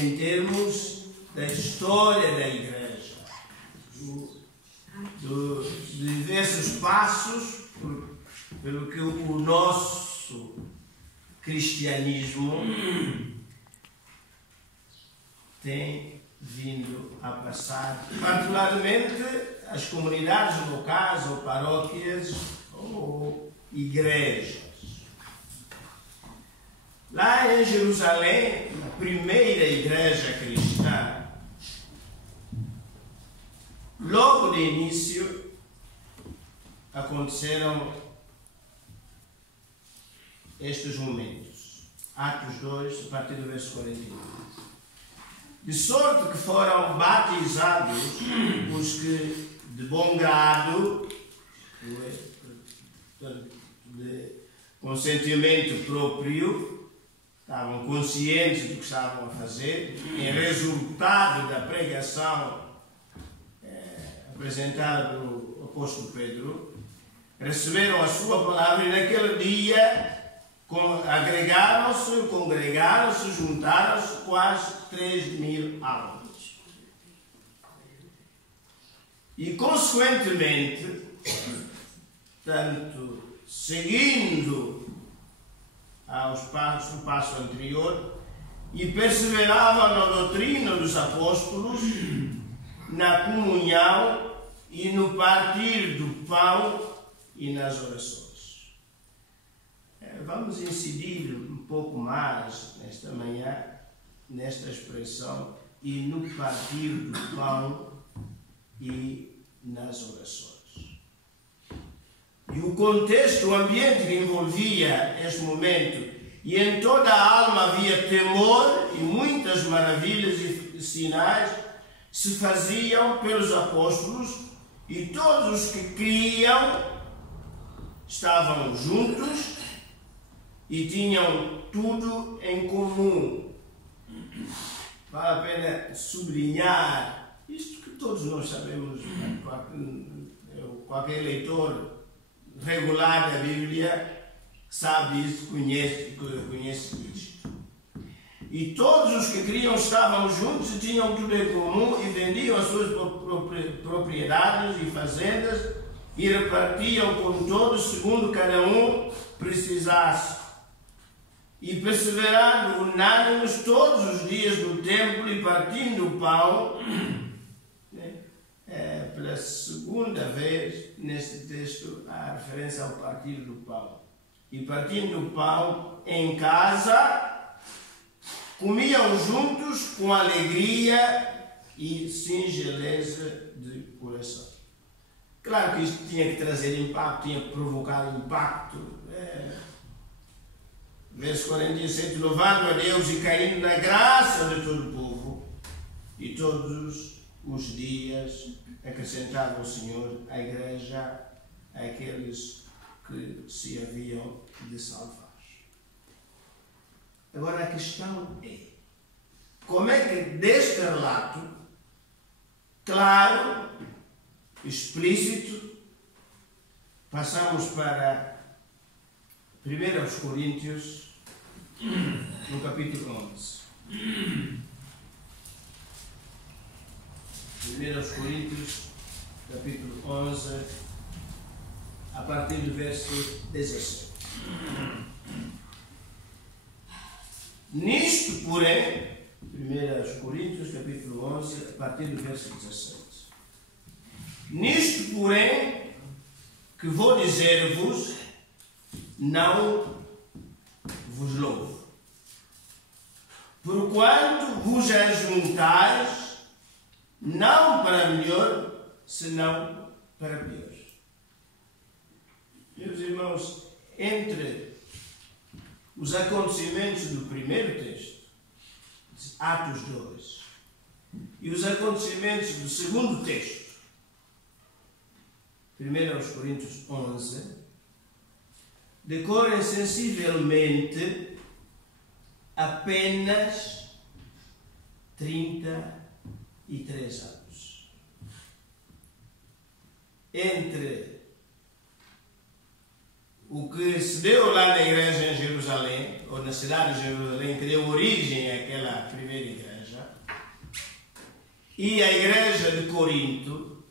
em termos da história da Igreja, dos diversos passos pelo que o nosso cristianismo tem vindo a passar, particularmente as comunidades locais ou paróquias ou igrejas. Lá em Jerusalém, a primeira igreja cristã, logo de início aconteceram estes momentos. Atos 2, a partir do verso 41. De sorte que foram batizados os que, de bom grado, de consentimento próprio, estavam conscientes do que estavam a fazer, em resultado da pregação apresentada pelo apóstolo Pedro, receberam a sua palavra e naquele dia agregaram-se, congregaram-se, juntaram-se quase 3.000 almas. E, consequentemente, tanto seguindo o passo anterior, e perseveravam na doutrina dos apóstolos, na comunhão e no partir do pão e nas orações. Vamos incidir um pouco mais nesta manhã, nesta expressão, e no partir do pão e nas orações. E o contexto, o ambiente que envolvia este momento, e em toda a alma havia temor e muitas maravilhas e sinais se faziam pelos apóstolos, e todos os que criam estavam juntos e tinham tudo em comum. Vale a pena sublinhar isto que todos nós sabemos, qualquer leitor regular da Bíblia sabe isso, conhece isto. E todos os que criam estavam juntos e tinham tudo em comum e vendiam as suas propriedades e fazendas e repartiam com todos segundo cada um precisasse. E perseverando unânimes todos os dias no templo e partindo o pão, pela segunda vez neste texto há referência ao partir do pão. E partindo o pão em casa, comiam juntos com alegria e singeleza de coração. Claro que isto tinha que trazer impacto, tinha que provocar impacto. Verso 47, louvando a Deus e caindo na graça de todo o povo, e todos os dias acrescentava o Senhor à igreja aqueles que se haviam de salvar. Agora a questão é, como é que deste relato, claro, explícito, passamos para 1 Coríntios, no capítulo 11. 1 Coríntios, capítulo 11, a partir do verso 17. Nisto, porém, 1 Coríntios, capítulo 11, a partir do verso 17. Nisto, porém, que vou dizer-vos, não vos louvo, porquanto vos ajuntais, não para melhor, senão para pior. Meus irmãos, entre os acontecimentos do primeiro texto, Atos 2, e os acontecimentos do segundo texto, 1 Coríntios 11, decorrem sensivelmente apenas 33 anos. Entre o que se deu lá na igreja em Jerusalém, ou na cidade de Jerusalém, que deu origem àquela primeira igreja, e a igreja de Corinto,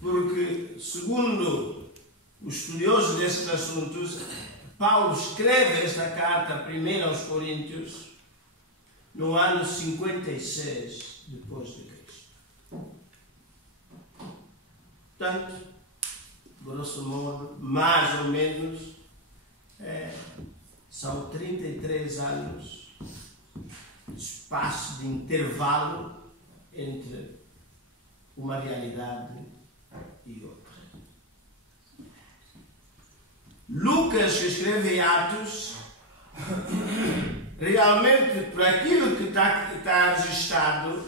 porque, segundo os estudiosos desses assuntos, Paulo escreve esta carta primeiro aos Coríntios no ano 56 depois de Cristo. Portanto, grosso modo, mais ou menos, são 33 anos de espaço de intervalo entre uma realidade e outra. Lucas, que escreve Atos, realmente, por aquilo que está registrado,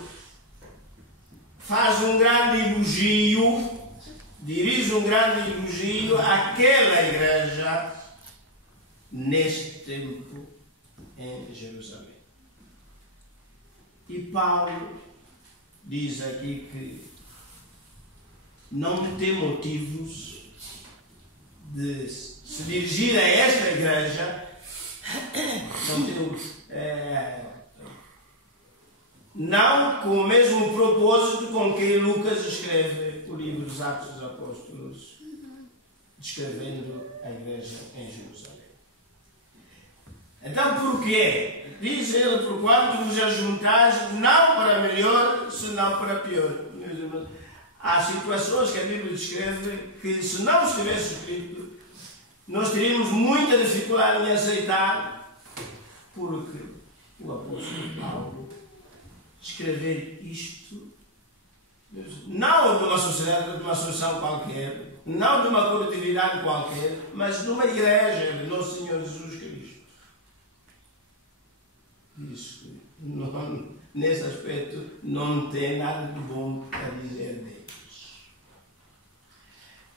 faz um grande elogio, dirige um grande elogio àquela igreja neste tempo em Jerusalém. E Paulo diz aqui que não tem motivos de se dirigir a esta igreja, não com o mesmo propósito com que Lucas escreve o livro dos Atos dos Apóstolos, descrevendo a igreja em Jerusalém. Então, porquê? Diz ele, por quanto vos ajuntais, não para melhor, senão para pior. Há situações que a Bíblia descreve que, se não estivesse escrito, nós teríamos muita dificuldade em aceitar, porque o apóstolo Paulo escrever isto, não de uma sociedade, de uma associação qualquer, não de uma coletividade qualquer, mas de uma igreja de Nosso Senhor Jesus Cristo. Isso, nesse aspecto, não tem nada de bom a dizer deles.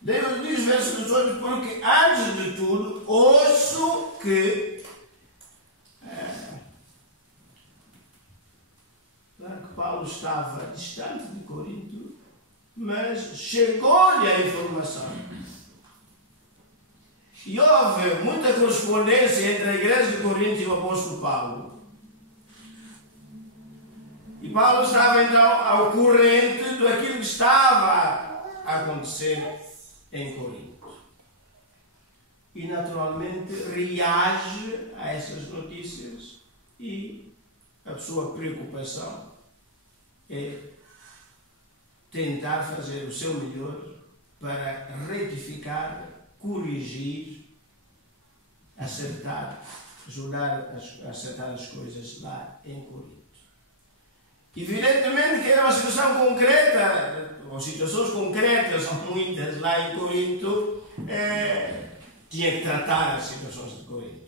Deus diz, verso 18, porque antes de tudo, ouço que Paulo estava distante de Corinto, mas chegou-lhe a informação. E houve muita correspondência entre a igreja de Corinto e o apóstolo Paulo. E Paulo estava então ao corrente daquilo que estava a acontecer em Corinto. E naturalmente reage a essas notícias e a sua preocupação é tentar fazer o seu melhor para retificar, corrigir, acertar, ajudar a acertar as coisas lá em Corinto. Evidentemente que era uma situação concreta, ou situações concretas, muitas lá em Corinto, tinha que tratar as situações de Corinto.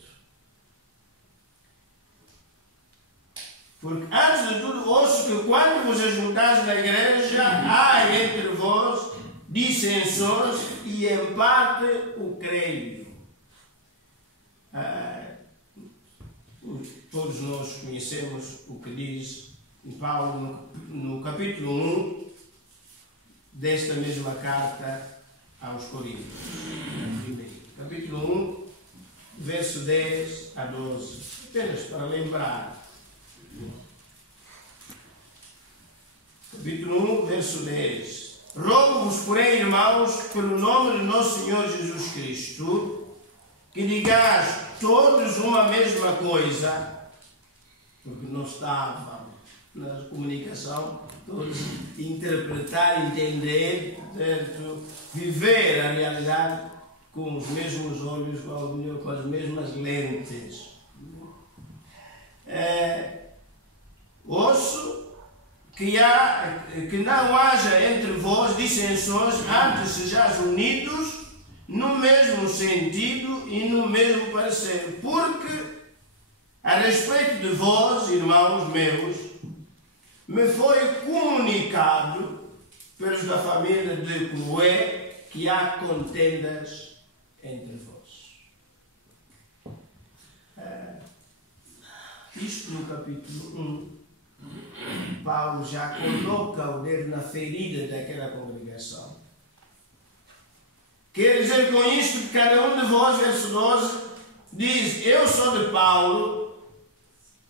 Porque, antes de tudo, ouço que quando vos ajuntais na igreja, há entre vós dissensões e em parte o creio. Todos nós conhecemos o que diz Paulo no capítulo 1 desta mesma carta aos Coríntios. Capítulo 1, verso 10 a 12. Apenas para lembrar. Capítulo 1, verso 10. Rogo-vos, porém, irmãos, pelo nome de nosso Senhor Jesus Cristo, que digais todos uma mesma coisa, porque não estava na comunicação, todos interpretar, entender, portanto, viver a realidade com os mesmos olhos, com as mesmas lentes. Ouço que não haja entre vós dissensões, antes sejais unidos no mesmo sentido e no mesmo parecer, porque a respeito de vós, irmãos meus, me foi comunicado pelos da família de Cloé que há contendas entre vós. Isto no capítulo 1, Paulo já coloca o dedo na ferida daquela congregação. Quer dizer com isto que cada um de vós, verso 12, diz: eu sou de Paulo,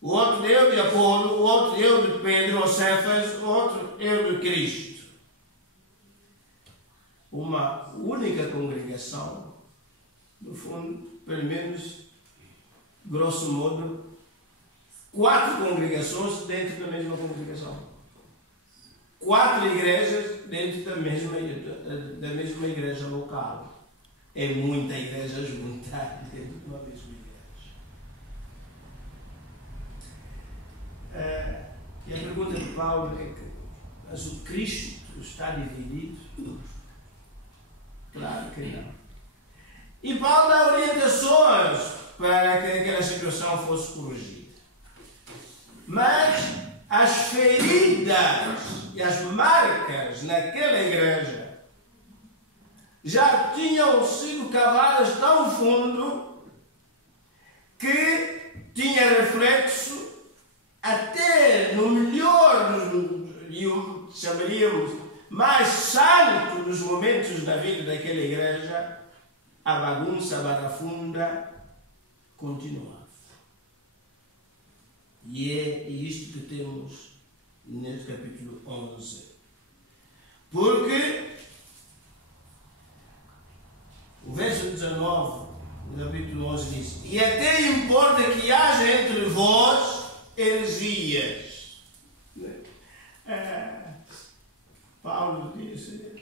outro eu de Apolo, outro eu de Pedro ou Cefas, outro eu de Cristo. Uma única congregação, no fundo, pelo menos, grosso modo, 4 congregações dentro da mesma congregação. 4 igrejas dentro da mesma igreja local. É muita igreja juntada dentro de uma mesma igreja. E a pergunta de Paulo é que, mas o Cristo está dividido? Claro que não. E Paulo dá orientações para que aquela situação fosse corrigida. Mas as feridas e as marcas naquela igreja já tinham sido cavadas tão fundo que tinha reflexo até no melhor, e chamaríamos mais santo dos momentos da vida daquela igreja, a bagunça, a barafunda continuava. E é isto que temos neste capítulo 11. Porque o verso 19 do capítulo 11 diz: e até importa que haja entre vós heresias. Paulo disse,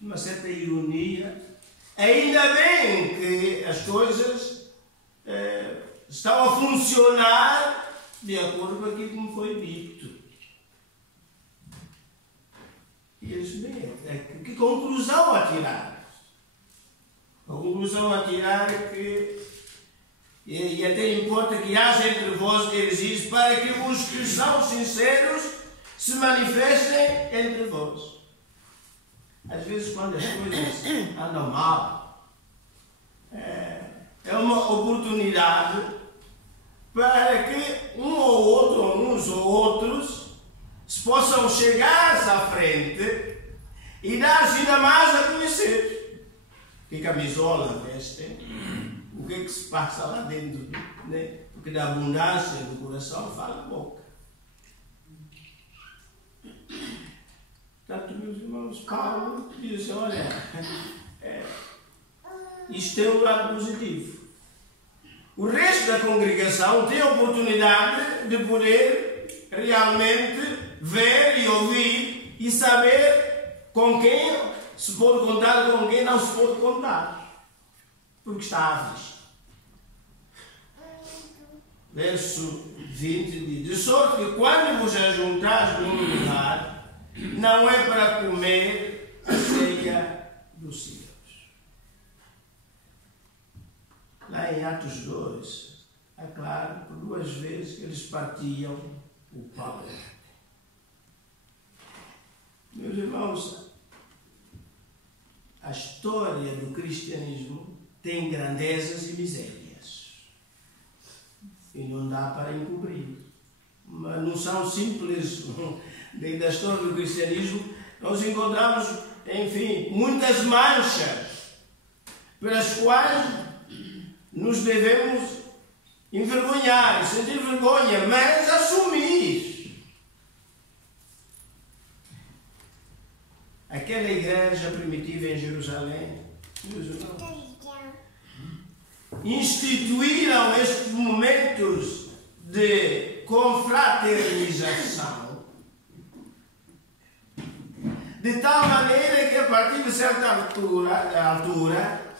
uma certa ironia, ainda bem que as coisas estão a funcionar de acordo com aquilo que me foi dito. E eles bem, que conclusão a tirar? A conclusão a tirar é que, e até importa que haja entre vós heresias, para que os que são sinceros se manifestem entre vós. Às vezes, quando as coisas andam mal, é uma oportunidade para que um ou outro, ou uns ou outros, se possam chegar-se à frente e dar-se ainda mais a conhecer. Que camisola vestem, o que é que se passa lá dentro, né? Porque da abundância do coração fala a boca. Portanto, meus irmãos, Paulo diz, olha, isto tem um lado positivo. O resto da congregação tem a oportunidade de poder realmente ver e ouvir e saber com quem se pode contar, com quem não se pode contar. Porque está à vista. Verso 20 diz: de sorte que quando vos ajuntares num lugar, não é para comer a ceia dos céus. Lá em Atos 2, é claro, por 2 vezes que eles partiam o pão. Meus irmãos, a história do cristianismo tem grandezas e misérias. E não dá para encobrir. Mas não são simples. Dentro da história do cristianismo, nós encontramos, enfim, muitas manchas pelas quais nos devemos envergonhar, sentir vergonha, mas assumir. Aquela igreja primitiva em Jerusalém, meus irmãos, instituíram estes momentos de confraternização de tal maneira que a partir de certa altura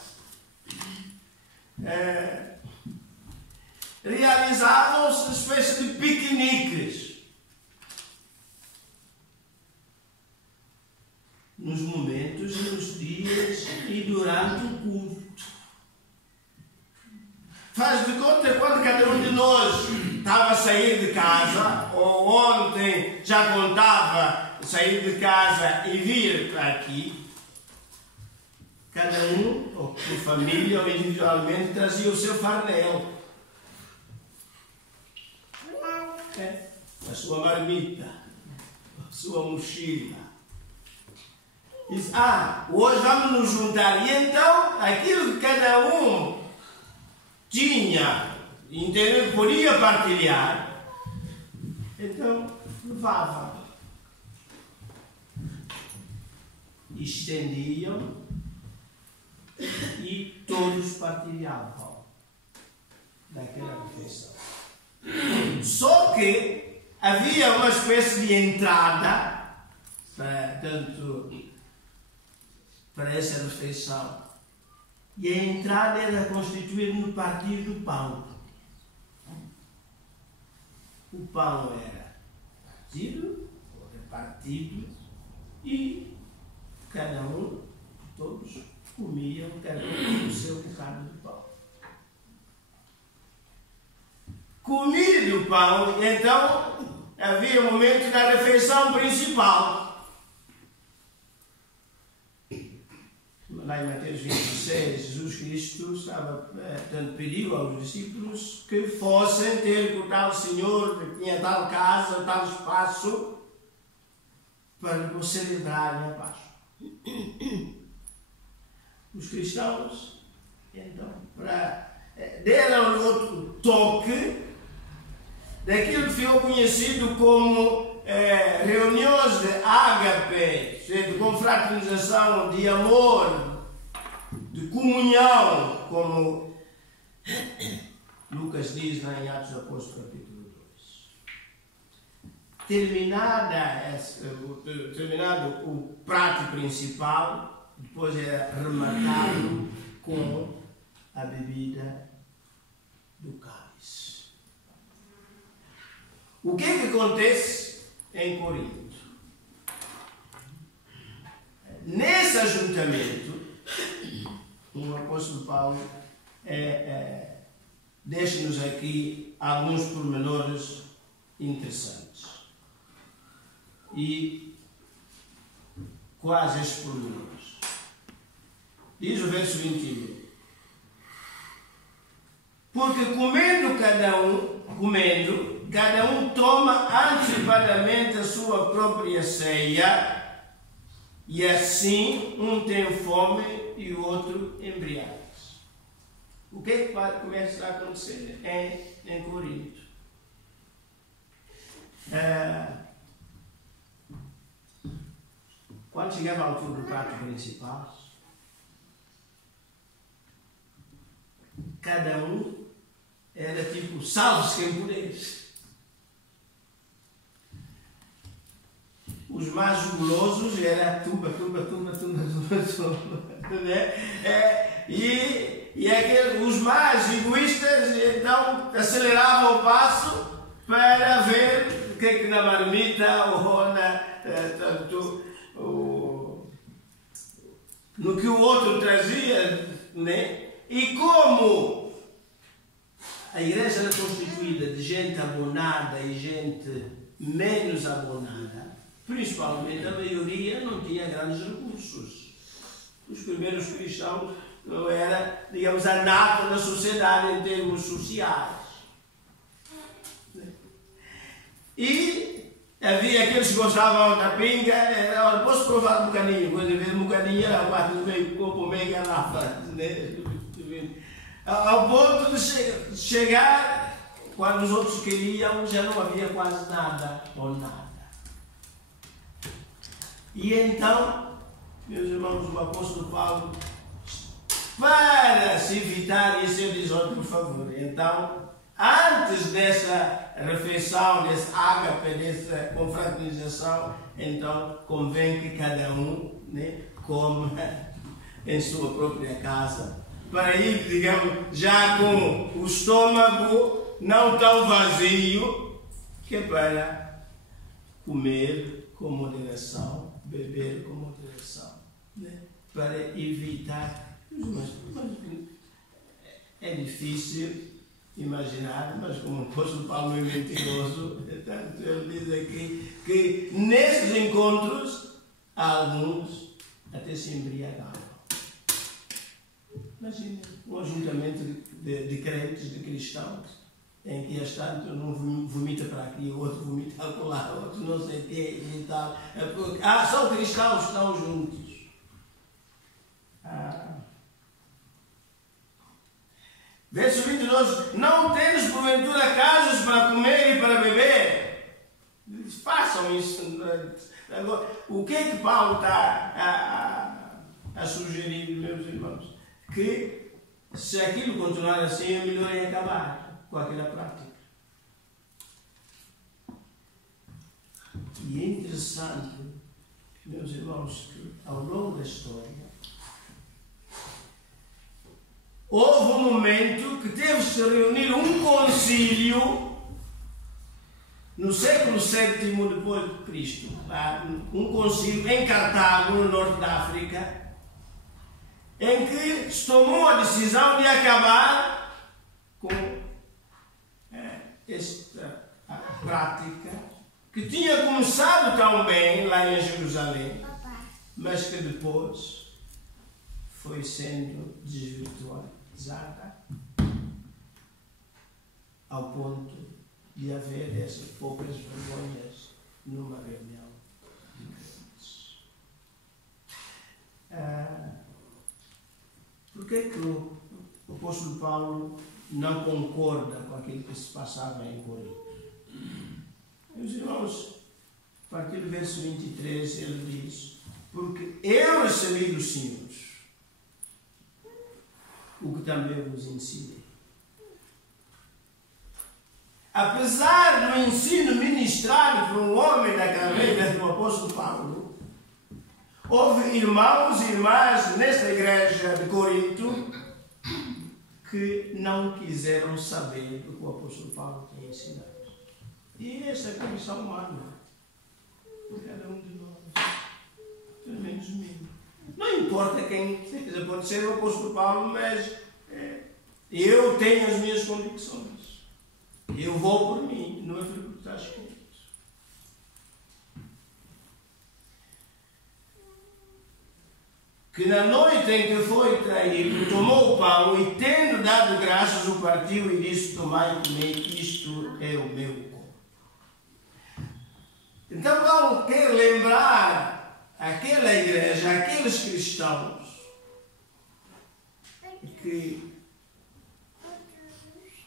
realizavam-se espécies de piqueniques nos momentos, nos dias e durante o culto. Faz de conta quando cada um de nós estava a sair de casa, ou ontem já contava sair de casa e vir para aqui, cada um, ou por família ou individualmente, trazia o seu farnel, a sua marmita, a sua mochila. Diz, hoje vamos nos juntar. E então, aquilo que cada um tinha, entendeu, podia partilhar, Então, levavam, estendiam e todos partilhavam daquela refeição. Só que havia uma espécie de entrada para essa refeição. E a entrada era constituída no partir do pão. O pão era partido, ou repartido, e cada um, todos, comiam cada um o seu bocado de pão. Comido o pão, então havia um momento da refeição principal. Lá em Mateus 26, Jesus Cristo pediu aos discípulos que fossem ter com tal Senhor, que tinha tal casa, tal espaço, para celebrarem a Páscoa. Os cristãos, então, deram outro toque daquilo que ficou conhecido como reuniões de ágape, de confraternização, de amor, de comunhão, como Lucas diz lá em Atos dos Apóstolos, capítulo 2. Terminado o prato principal, depois era rematado com a bebida do cálice. O que é que acontece em Corinto? Nesse ajuntamento, o apóstolo Paulo deixa-nos aqui alguns pormenores interessantes. E quais estes pormenores? Diz o verso 21. Porque cada um toma antecipadamente a sua própria ceia, e assim um tem fome e o outro embriaga-se. O que é que começa a acontecer em Corinto? Quando chegava à altura do prato principal, cada um era tipo, salve-se quem puderes. Os mais gulosos era tumba. E os mais egoístas, então, aceleravam o passo para ver o que é que na marmita ou no que o outro trazia, né? E como a igreja era constituída de gente abonada e gente menos abonada, principalmente a maioria não tinha grandes recursos. Os primeiros cristãos não era, digamos, a nata da sociedade em termos sociais. E havia aqueles que gostavam da pinga, olha, posso provar um bocadinho? Quando eu vi um bocadinho, era quase meio copo, meio garrafa. Né? Ao ponto de chegar, quando os outros queriam, já não havia quase nada ou nada. E então, meus irmãos, o apóstolo Paulo, para se evitar esse episódio, por favor, então, antes dessa refeição, desse ágape, dessa confraternização, então, convém que cada um, né, coma em sua própria casa, para ir, digamos, já com o estômago não tão vazio, que é para comer com moderação, beber com moderação, né? Para evitar. Mas é difícil imaginar, mas como o apóstolo Paulo é mentiroso, portanto, ele diz aqui que nesses encontros alguns até se embriagavam. Imagina um ajuntamento de crentes, de cristãos, em que as tanto um vomita para aqui, o outro vomita lá, o outro não sei o quê e tal. São cristãos que estão juntos. Verso 22, não tendes porventura casas para comer e para beber? façam isso. Agora, o que é que Paulo está a sugerir, meus irmãos? Que se aquilo continuar assim, é melhor acabar com aquela prática. E é interessante, meus irmãos, que ao longo da história houve um momento que teve-se de reunir um concílio no século VII depois de Cristo, um concílio em Cartago, no norte da África, em que se tomou a decisão de acabar com esta prática que tinha começado tão bem lá em Jerusalém, mas que depois foi sendo desvirtualizada ao ponto de haver essas poucas vergonhas numa reunião de crentes. Por que é que o apóstolo Paulo não concorda com aquilo que se passava em Corinto? Meus irmãos, a partir do verso 23, ele diz: porque eu recebi dos senhores o que também vos ensinei. Apesar do ensino ministrado por um homem da carreira do apóstolo Paulo, houve irmãos e irmãs nesta igreja de Corinto que não quiseram saber do que o apóstolo Paulo tinha ensinado. E essa é a condição humana de cada um de nós, pelo menos mim. Não importa quem seja, pode ser o apóstolo Paulo, mas eu tenho as minhas convicções. Eu vou por mim, não é por que está escrito. Que na noite em que foi traído, tomou o pão e, tendo dado graças, o partiu e disse: tomai e comei, isto é o meu corpo. Então Paulo quer lembrar aquela igreja, aqueles cristãos, que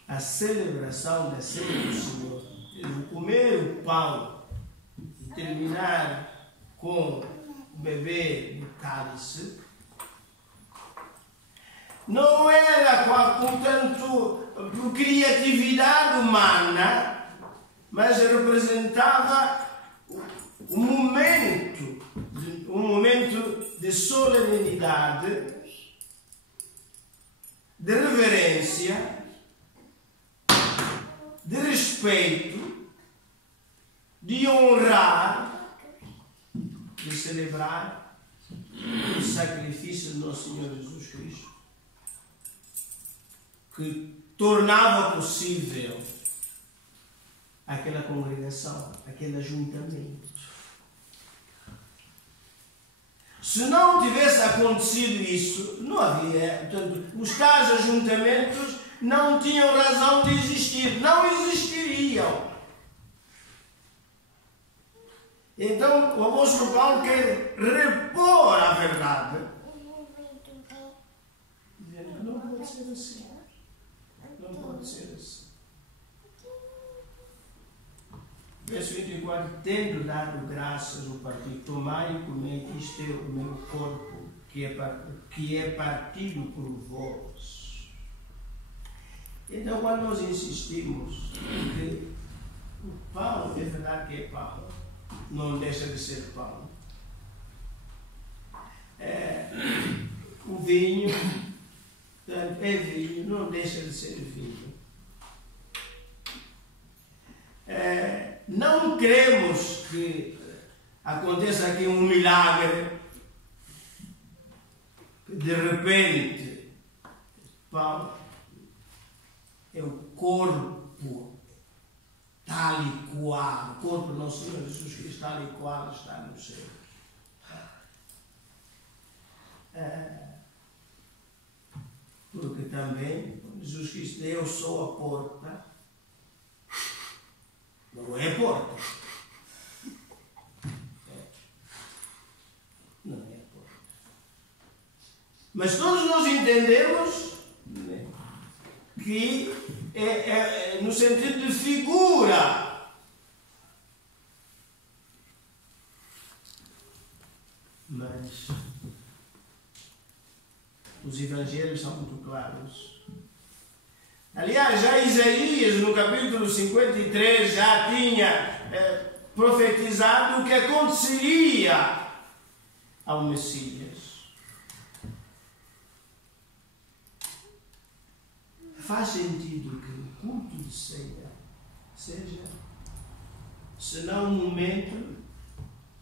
a celebração da ceia do Senhor, o comer o pão e terminar com o beber do cálice, não era portanto por criatividade humana, mas representava um momento de solenidade, de reverência, de respeito, de honrar, de celebrar o sacrifício do nosso Senhor Jesus Cristo, que tornava possível aquela congregação, aquele ajuntamento. Se não tivesse acontecido isso, não havia, portanto, os tais ajuntamentos não tinham razão de existir, não existiriam. Então, o apóstolo Paulo quer repor a verdade, dizendo que não pode ser assim. Não pode ser assim. Verso 24: tendo dado graças ao partido, tomai e comei, isto é o meu corpo, que é partido por vós. Então, quando nós insistimos que o pão, é verdade que é pão, não deixa de ser pão. O vinho, portanto, é vinho, não deixa de ser vinho. Não queremos que aconteça aqui um milagre, que de repente pão é o corpo tal e qual, o corpo do nosso Senhor Jesus Cristo tal e qual está no céu. Porque também Jesus Cristo diz: eu sou a porta. Não é a porta. Não é a porta. Mas todos nós entendemos, né, que é no sentido de figura. mas os evangelhos são muito claros. Aliás, já Isaías, no capítulo 53, já tinha profetizado o que aconteceria ao Messias. Faz sentido que o culto de ceia seja, se não um momento,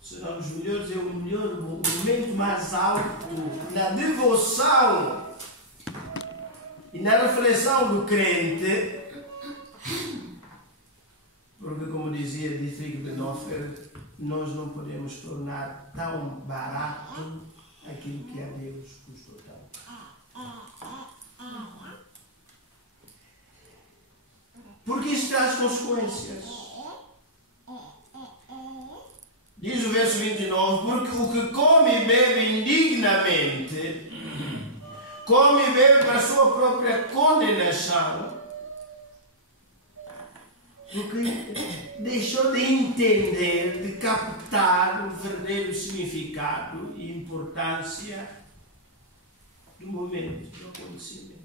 se não os melhores, é o momento mais alto na devoção e na reflexão do crente, porque, como dizia Dietrich Bonhoeffer, nós não podemos tornar tão barato aquilo que a Deus custou tanto. Porque isso traz consequências. Diz o verso 29, porque o que come e bebe indignamente, come e bebe para a sua própria condenação, porque deixou de entender, de captar o verdadeiro significado e importância do momento, do acontecimento.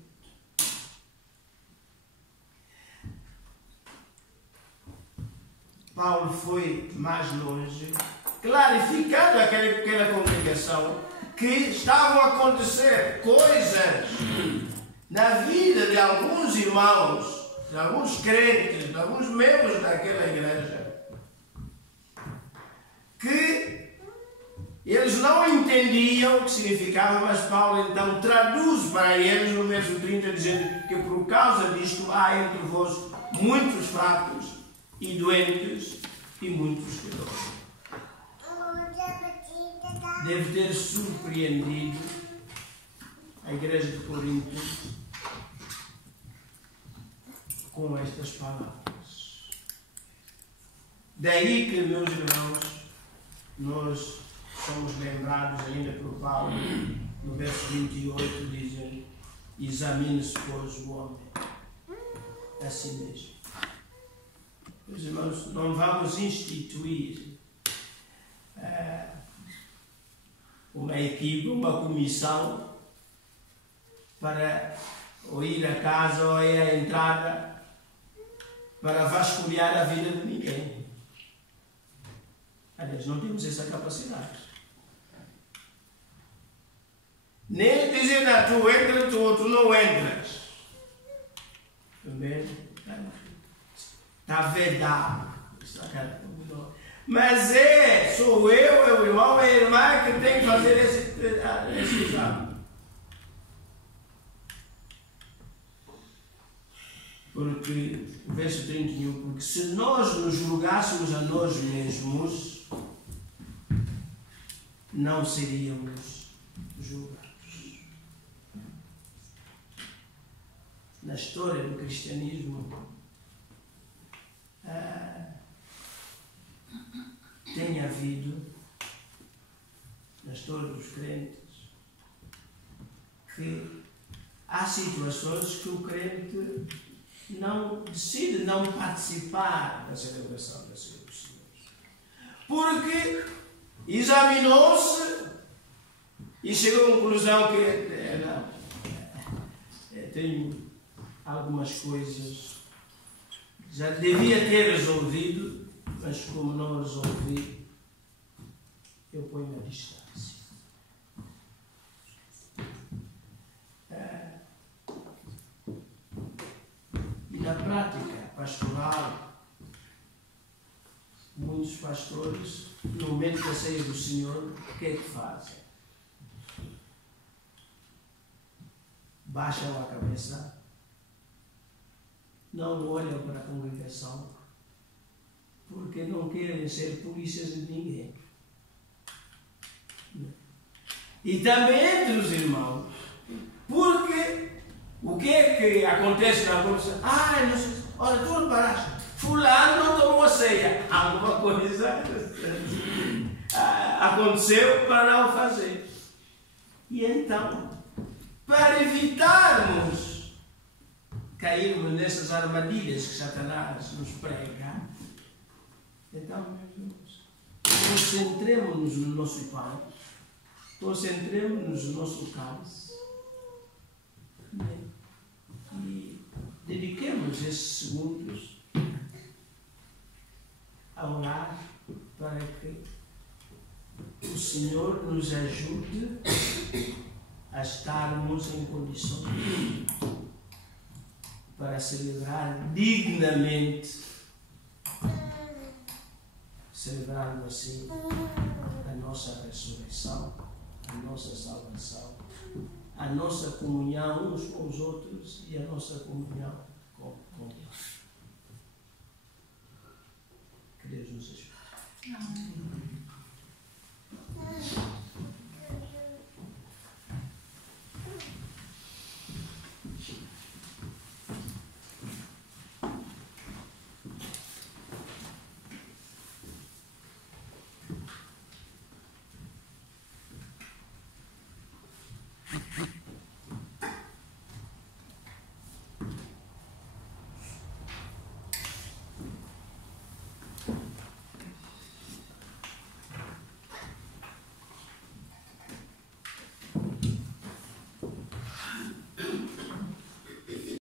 Paulo foi mais longe, clarificando aquela congregação que estavam a acontecer coisas na vida de alguns irmãos, de alguns crentes, de alguns membros daquela igreja, que eles não entendiam o que significava, mas Paulo então traduz para eles no verso 30, dizendo que por causa disto há entre vós muitos fracos e doentes e muitos que dormem. Deve ter surpreendido a igreja de Corinto com estas palavras. Daí que, meus irmãos, nós somos lembrados ainda por Paulo, no verso 28, dizendo: examine-se, pois, o homem a si mesmo. Meus irmãos, não vamos instituir uma equipe, uma comissão para ou ir à casa ou ir à entrada para vasculhar a vida de ninguém. Aliás, não temos essa capacidade. Nem dizer, não, tu entra, tu não entras. Também está vedado. Mas sou eu, é o irmão, é a irmã que tem que fazer esse exame. Porque, verso 31, porque se nós nos julgássemos a nós mesmos, não seríamos julgados. Na história do cristianismo, tem havido, na história dos crentes, que há situações que o crente decide não participar da celebração da Ceia do Senhor. Porque examinou-se e chegou à conclusão que tenho algumas coisas, já devia ter resolvido, mas como não resolvi, eu ponho a distância. E na prática pastoral, muitos pastores, no momento da ceia do Senhor, o que é que fazem? Baixam a cabeça, não olham para a congregação, porque não querem ser polícias de ninguém. E também entre os irmãos, porque o que é que acontece na congregação? Olha, tu reparaste, fulano não tomou a ceia. Alguma coisa aconteceu para não fazer. E então, para evitarmos cairmos nessas armadilhas que Satanás nos prega, então, meus irmãos, concentremos-nos no nosso pão concentremos-nos no nosso cálice e dediquemos esses segundos a orar para que o Senhor nos ajude a estarmos em condições para celebrar dignamente, celebrando assim a nossa ressurreição, a nossa salvação, a nossa comunhão uns com os outros e a nossa comunhão com Deus. Que Deus nos ajude. Amém.